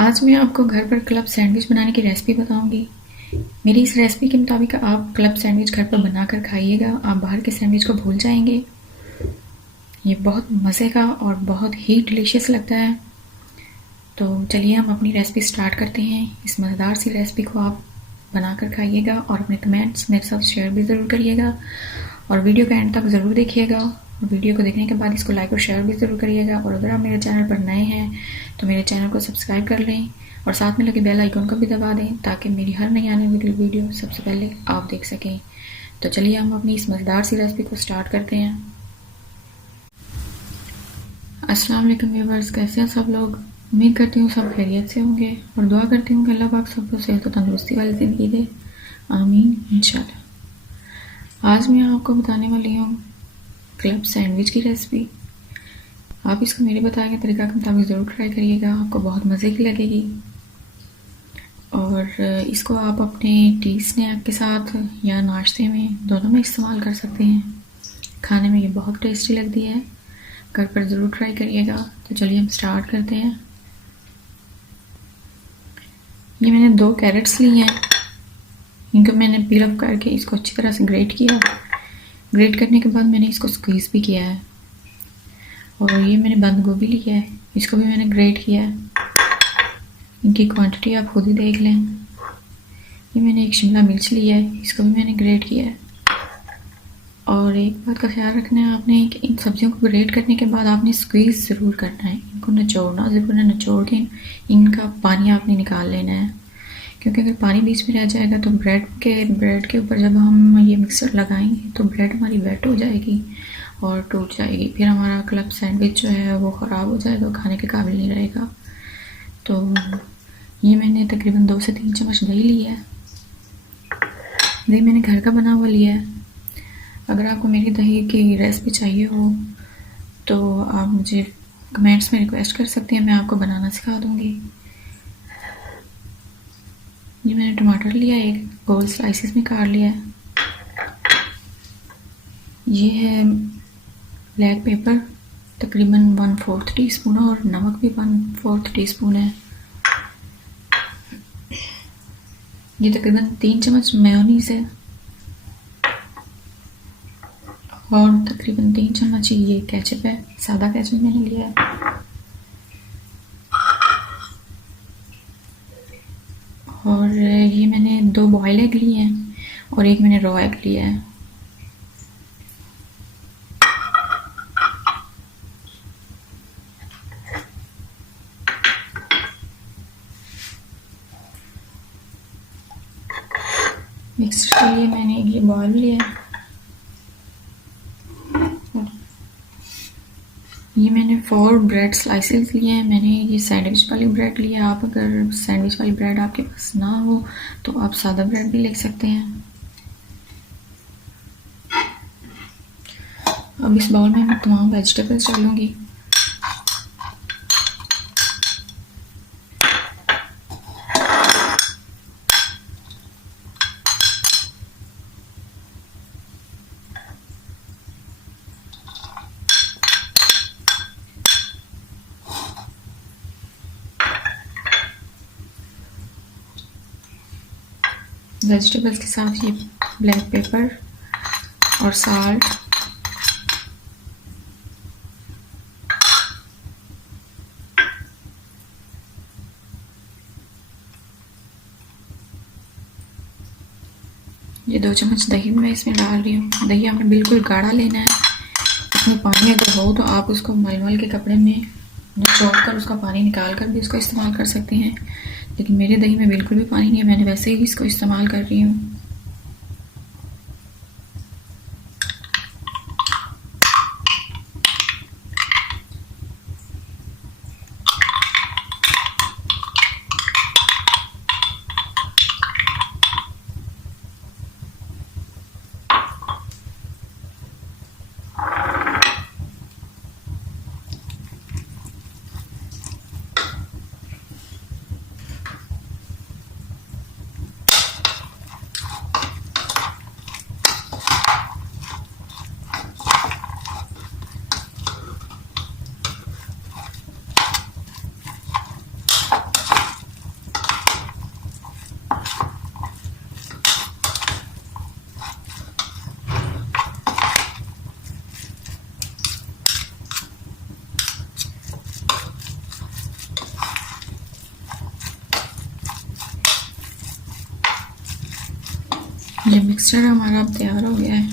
आज मैं आपको घर पर क्लब सैंडविच बनाने की रेसिपी बताऊंगी। मेरी इस रेसिपी के मुताबिक आप क्लब सैंडविच घर पर बनाकर खाइएगा, आप बाहर के सैंडविच को भूल जाएंगे। ये बहुत मज़े का और बहुत ही डिलीशियस लगता है। तो चलिए हम अपनी रेसिपी स्टार्ट करते हैं। इस मज़ेदार सी रेसिपी को आप बनाकर खाइएगा और अपने कमेंट्स मेरे साथ शेयर भी ज़रूर करिएगा और वीडियो का एंड तक ज़रूर देखिएगा। और वीडियो को देखने के बाद इसको लाइक और शेयर भी ज़रूर करिएगा। और अगर आप मेरे चैनल पर नए हैं तो मेरे चैनल को सब्सक्राइब कर लें और साथ में लगे बेल आइकन को भी दबा दें ताकि मेरी हर नई आने वाली वीडियो सबसे पहले आप देख सकें। तो चलिए हम अपनी इस मज़ेदार सी रेसिपी को स्टार्ट करते हैं। अस्सलाम वालेकुम व्यूअर्स, कैसे हैं सब लोग। उम्मीद करती हूँ सब खैरियत से होंगे और दुआ करती हूँ कि अल्लाह पाक सबको सेहत और तंदुरुस्ती वाली ज़िंदगी दे, आमीन इंशाल्लाह। आज मैं आपको बताने वाली हूँ क्लब सैंडविच की रेसिपी। आप इसको मेरे बताए गए तरीका के मुताबिक ज़रूर ट्राई करिएगा, आपको बहुत मज़े की लगेगी। और इसको आप अपने टी स्नैक के साथ या नाश्ते में दोनों में इस्तेमाल कर सकते हैं। खाने में ये बहुत टेस्टी लगती है, घर पर ज़रूर ट्राई करिएगा। तो चलिए हम स्टार्ट करते हैं। ये मैंने 2 कैरेट्स लिए हैं, इनको मैंने पील ऑफ करके इसको अच्छी तरह से ग्रेट किया। ग्रेट करने के बाद मैंने इसको स्क्वीज़ भी किया है। और ये मैंने बंद गोभी लिया है, इसको भी मैंने ग्रेट किया है। इनकी क्वांटिटी आप खुद ही देख लें। ये मैंने एक शिमला मिर्च लिया है, इसको भी मैंने ग्रेट किया है। और एक बात का ख्याल रखना है आपने कि इन सब्जियों को ग्रेट करने के बाद आपने स्क्वीज़ ज़रूर करना है, इनको निचोड़ना ज़रूर है। निचोड़ के इनका पानी आपने निकाल लेना है, क्योंकि अगर पानी बीच में रह जाएगा तो ब्रेड के ऊपर जब हम ये मिक्सर लगाएंगे तो ब्रेड हमारी वेट हो जाएगी और टूट जाएगी। फिर हमारा क्लब सैंडविच जो है वो ख़राब हो जाएगा, खाने के काबिल नहीं रहेगा। तो ये मैंने तकरीबन 2 से 3 चम्मच दही लिया है। दही मैंने घर का बना हुआ लिया है। अगर आपको मेरी दही की रेसिपी चाहिए हो तो आप मुझे कमेंट्स में रिक्वेस्ट कर सकते हैं, मैं आपको बनाना सिखा दूँगी। ये मैंने टमाटर लिया है, एक गोल स्लाइसेस में काट लिया है। ये है ब्लैक पेपर, तकरीबन 1/4 टीस्पून है और नमक भी 1/4 टीस्पून है। ये तकरीबन 3 चम्मच मेयोनीज है और तकरीबन 3 चम्मच ये केचप है, सादा केचप मैंने लिया है। और ये मैंने 2 बॉयल एग लिए हैं और एक मैंने रॉ एग लिया है। मिक्सर के लिए मैंने ये बॉयल लिया है। ये मैंने 4 ब्रेड स्लाइसेस लिए हैं। मैंने ये सैंडविच वाली ब्रेड लिया। आप अगर सैंडविच वाली ब्रेड आपके पास ना हो तो आप सादा ब्रेड भी ले सकते हैं। अब इस बाउल में मैं तमाम वेजिटेबल्स डाल लूँगी। वेजिटेबल्स के साथ ये ब्लैक पेपर और साल्ट, ये 2 चम्मच दही मैं इसमें डाल रही हूँ। दही आपने बिल्कुल गाढ़ा लेना है। इसमें पानी अगर हो तो आप उसको मलमल के कपड़े में निचोड़ कर उसका पानी निकाल कर भी उसको इस्तेमाल कर सकते हैं, लेकिन मेरे दही में बिल्कुल भी पानी नहीं है, मैंने वैसे ही इसको इस्तेमाल कर रही हूँ। ये मिक्सचर हमारा अब तैयार हो गया है।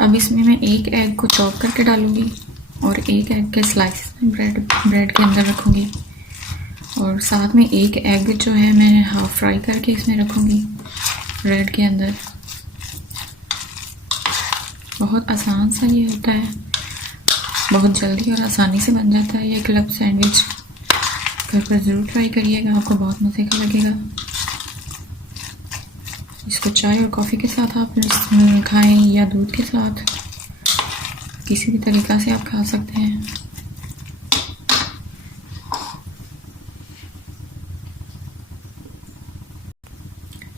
अब इसमें मैं एक एग को चॉप करके डालूंगी और एक एग के स्लाइसेस में ब्रेड के अंदर रखूंगी, और साथ में एक एग जो है मैं हाफ फ्राई करके इसमें रखूंगी ब्रेड के अंदर। बहुत आसान सा ये होता है, बहुत जल्दी और आसानी से बन जाता है ये क्लब सैंडविच। घर पर ज़रूर ट्राई करिएगा, आपको बहुत मज़े का लगेगा। इसको चाय और कॉफ़ी के साथ आप खाएं या दूध के साथ, किसी भी तरीक़ा से आप खा सकते हैं।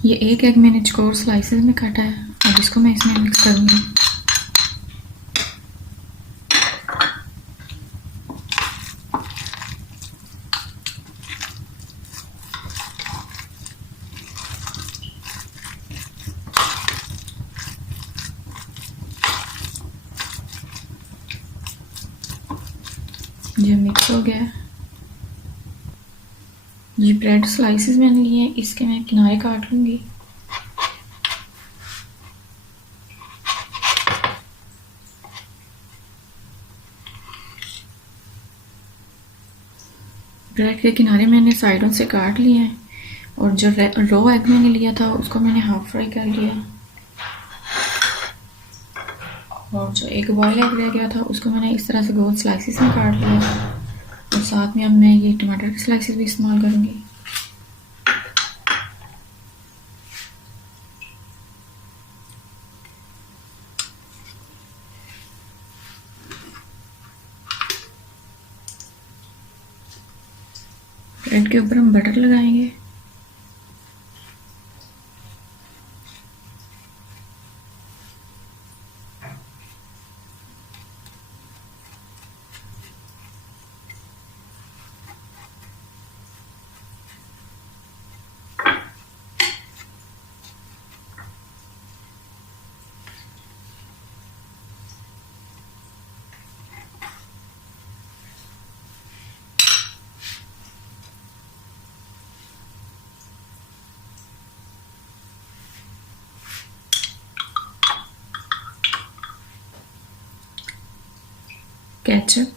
ये एक एग मैंने चौकोर स्लाइसेस में काटा है, अब इसको मैं इसमें मिक्स करूँगी। ये मिक्स हो गया। ये ब्रेड स्लाइसेस मैंने लिए हैं, इसके मैं किनारे काट लूँगी। ब्रेड के किनारे मैंने साइडों से काट लिए हैं, और जो रो एग मैंने लिया था उसको मैंने हाफ फ्राई कर लिया, और जो एक बॉयल एग रह गया था उसको मैंने इस तरह से गोल स्लाइसेस में काट लिया, और साथ में अब मैं ये टमाटर के स्लाइसेस भी इस्तेमाल करूँगी। ब्रेड के ऊपर हम बटर लगाएंगे। केचप,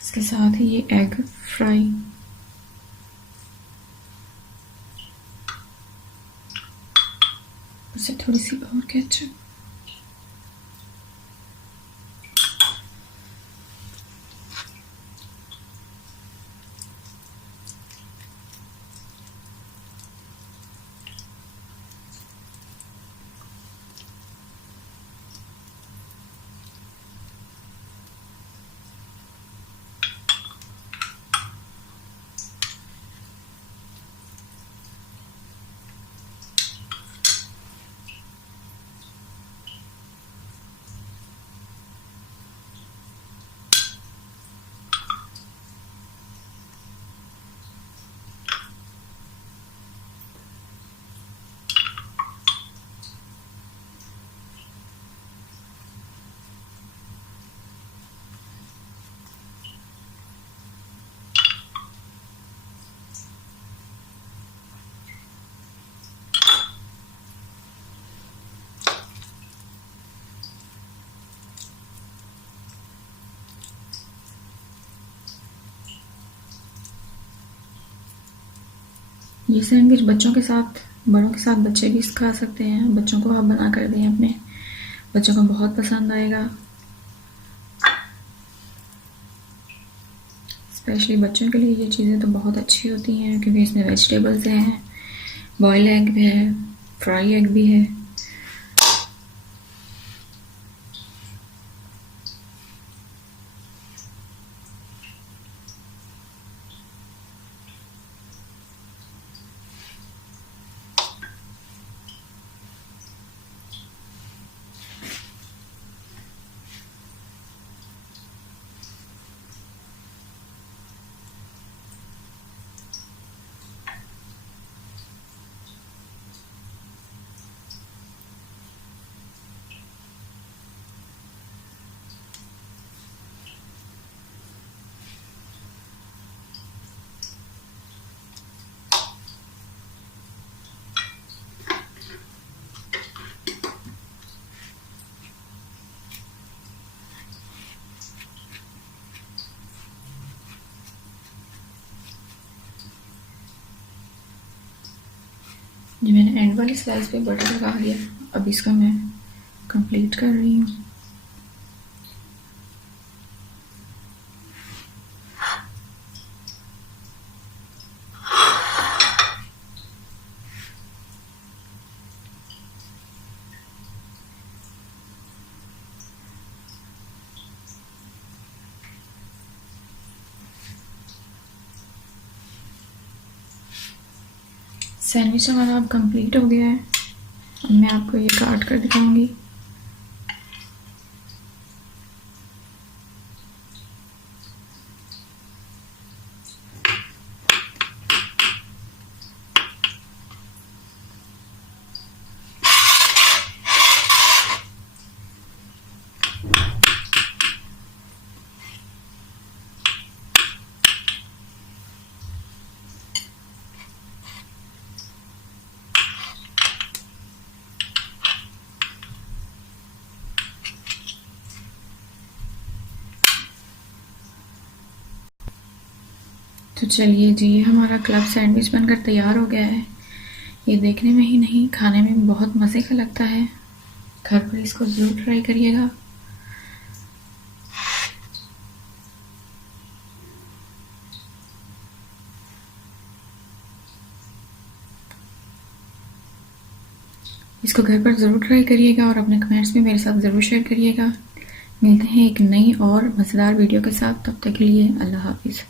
इसके साथ ही ये एग फ्राई, उससे थोड़ी सी और केचप, ये सैंडविच बच्चों के साथ, बड़ों के साथ बच्चे भी खा सकते हैं। बच्चों को आप बना कर दें अपने, बच्चों को बहुत पसंद आएगा। स्पेशली बच्चों के लिए ये चीज़ें तो बहुत अच्छी होती हैं, क्योंकि इसमें वेजिटेबल्स हैं, बॉयल एग भी है, फ्राई एग भी है। जी मैंने एंड वाली स्लाइस पे बटर लगा दिया। अब इसका मैं कंप्लीट कर रही हूँ। सैंडविच हमारा अब कंप्लीट हो गया है। अब मैं आपको ये काट कर दिखाऊंगी। तो चलिए जी, ये हमारा क्लब सैंडविच बनकर तैयार हो गया है। ये देखने में ही नहीं, खाने में बहुत मज़े का लगता है। घर पर इसको ज़रूर ट्राई करिएगा। इसको घर पर ज़रूर ट्राई करिएगा और अपने कमेंट्स में मेरे साथ ज़रूर शेयर करिएगा। मिलते हैं एक नई और मज़ेदार वीडियो के साथ। तब तक के लिए अल्लाह हाफिज़।